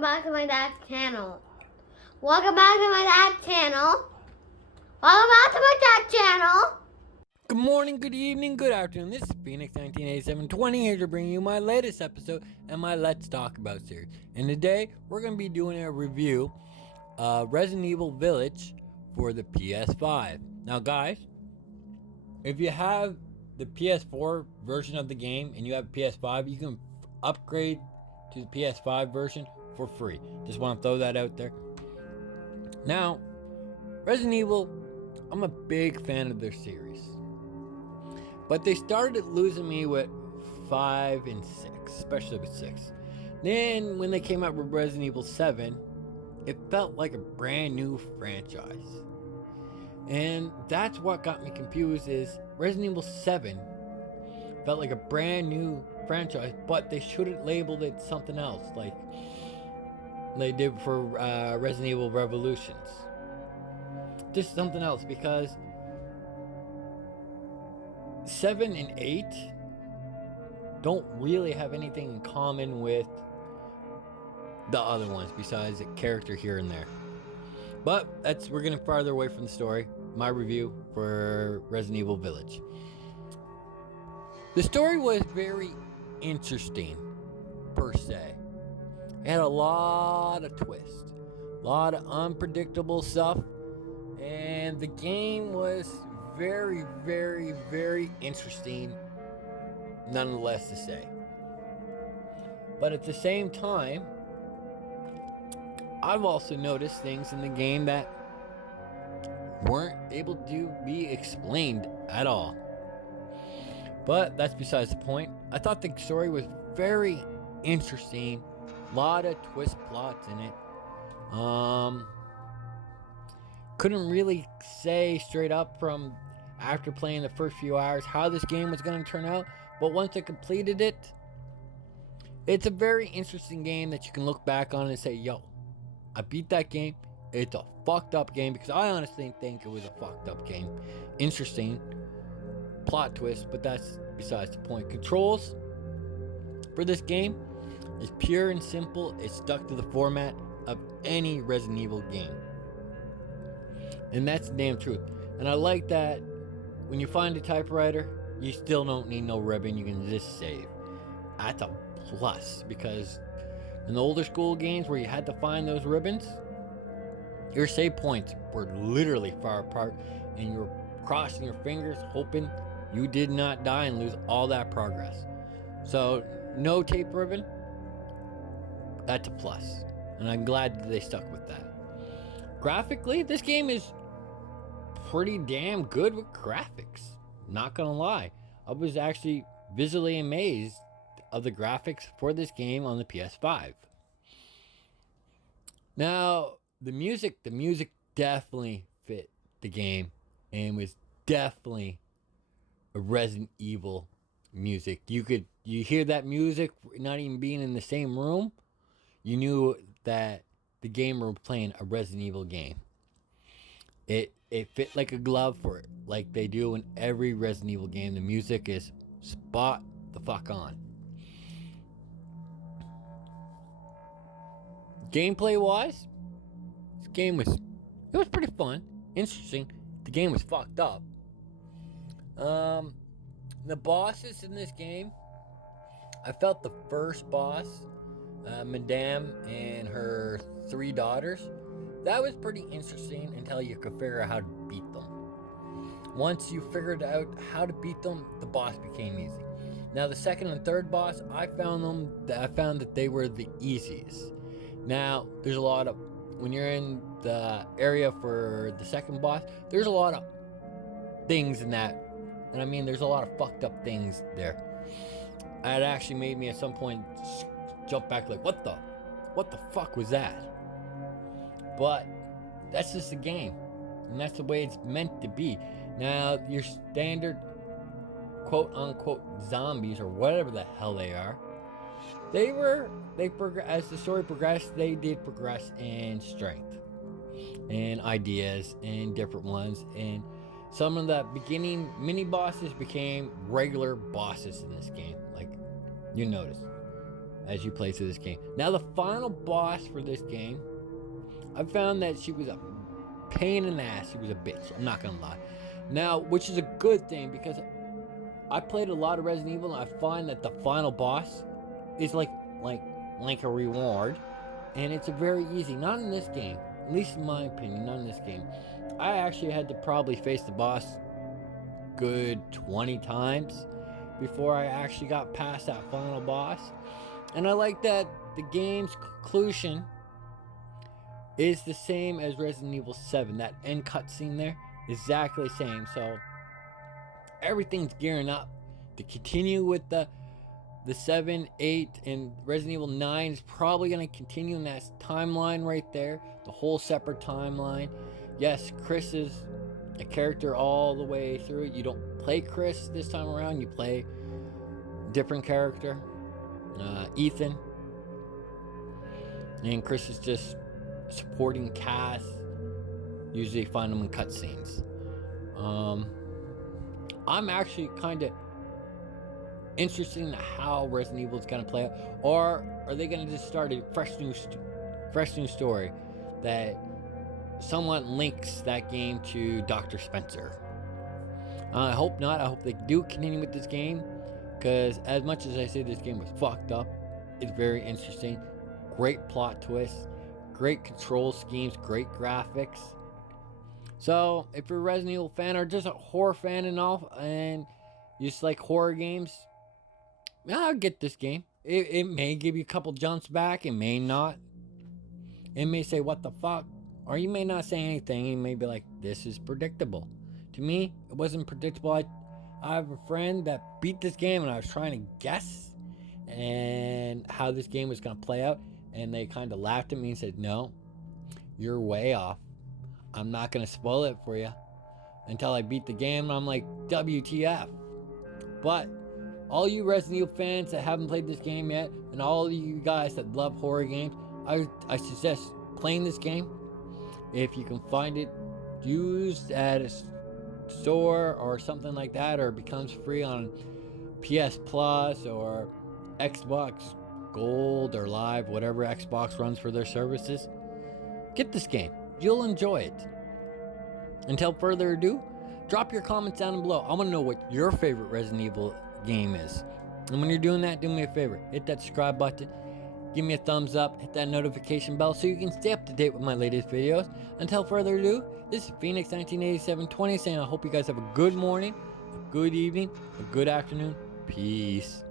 Back to my dad's channel. Welcome back to my dad's channel. Welcome back to my dad's channel. Good morning, good evening, good afternoon. This is Phoenix 198720 here to bring you my latest episode and my Let's Talk About series. And today we're going to be doing a review of Resident Evil Village for the PS5. Now, guys, if you have the PS4 version of the game and you have PS5, you can upgrade to the PS5 version for free. Just want to throw that out there. Now, Resident Evil, I'm a big fan of their series. But they started losing me with 5 and 6, especially with 6. Then when they came out with Resident Evil 7, it felt like a brand new franchise. And that's what got me confused is Resident Evil 7 felt like a brand new franchise, but they should have labeled it something else, like they did for Resident Evil Revolutions. Just something else, because 7 and 8 don't really have anything in common with the other ones besides a character here and there. But we're getting farther away from the story. My review for Resident Evil Village. The story was very interesting, per se. It had a lot of twists, a lot of unpredictable stuff, and the game was very, very, very interesting, nonetheless to say. But at the same time, I've also noticed things in the game that weren't able to be explained at all. But that's besides the point. I thought the story was very interesting. A lot of twist plots in it. Couldn't really say straight up from after playing the first few hours how this game was going to turn out, but once I completed it, it's a very interesting game that you can look back on and say, yo, I beat that game. It's a fucked up game, because I honestly think it was a fucked up game. Interesting plot twist, but that's besides the point. Controls for this game is pure and simple. It's stuck to the format of any Resident Evil game. And that's the damn truth. And I like that when you find a typewriter, you still don't need no ribbon. You can just save. That's a plus, because in the older school games where you had to find those ribbons, your save points were literally far apart, and you were crossing your fingers hoping you did not die and lose all that progress. So no tape ribbon, that's a plus. And I'm glad that they stuck with that. Graphically, this game is pretty damn good with graphics. Not gonna lie. I was actually visually amazed of the graphics for this game on the PS5. Now, the music definitely fit the game and was definitely a Resident Evil music. You hear that music not even being in the same room, you knew that the gamer was playing a Resident Evil game. It fit like a glove for it, like they do in every Resident Evil game. The music is spot the fuck on. Gameplay wise, this game was pretty fun, interesting. The game was fucked up. The bosses in this game, I felt the first boss, Madame and her 3 daughters, that was pretty interesting until you could figure out how to beat them. Once you figured out how to beat them, the boss became easy. Now the second and third boss, I found that they were the easiest. Now there's a lot of, when you're in the area for the second boss, there's a lot of things in that, and I mean there's a lot of fucked up things there. It actually made me at some point jump back like, what the fuck was that? But that's just a game, and that's the way it's meant to be. Now, your standard quote-unquote zombies, or whatever the hell they are, as the story progressed, they did progress in strength and ideas and different ones, and some of the beginning mini-bosses became regular bosses in this game, like you notice. as you play through this game. Now, the final boss for this game, I found that she was a pain in the ass. She was a bitch. I'm not gonna lie. Now, which is a good thing because I played a lot of Resident Evil, and I find that the final boss is like a reward, and it's a very easy. Not in this game, at least in my opinion. Not in this game. I actually had to probably face the boss good 20 times before I actually got past that final boss. And I like that the game's conclusion is the same as Resident Evil 7. That end cutscene there, exactly the same. So everything's gearing up to continue with the 7, 8, and Resident Evil 9 is probably going to continue in that timeline right there. The whole separate timeline. Yes, Chris is a character all the way through. You don't play Chris this time around. You play a different character, Ethan. And Chris is just supporting cast. Usually find them in cutscenes. I'm actually kind of interested in how Resident Evil is going to play out, or are they going to just start a fresh new story that somewhat links that game to Dr. Spencer? I hope not. I hope they do continue with this game, because as much as I say this game was fucked up, it's very interesting. Great plot twists, great control schemes, great graphics. So if you're a Resident Evil fan or just a horror fan and all, and you just like horror games, I'll get this game. It may give you a couple jumps back. It may not. It may say, what the fuck? Or you may not say anything. You may be like, this is predictable. To me, it wasn't predictable. I have a friend that beat this game, and I was trying to guess and how this game was going to play out. And they kind of laughed at me and said, no, you're way off. I'm not going to spoil it for you until I beat the game. And I'm like, WTF. But all you Resident Evil fans that haven't played this game yet, and all you guys that love horror games, I suggest playing this game. If you can find it used at a store or something like that, or it becomes free on PS Plus or Xbox Gold or Live, whatever Xbox runs for their services, get this game. You'll enjoy it. Until further ado, drop your comments down below. I want to know what your favorite Resident Evil game is. And when you're doing that, do me a favor. Hit that subscribe button. Give me a thumbs up. Hit that notification bell so you can stay up to date with my latest videos. Until further ado, this is Phoenix 198720 saying I hope you guys have a good morning, a good evening, a good afternoon. Peace.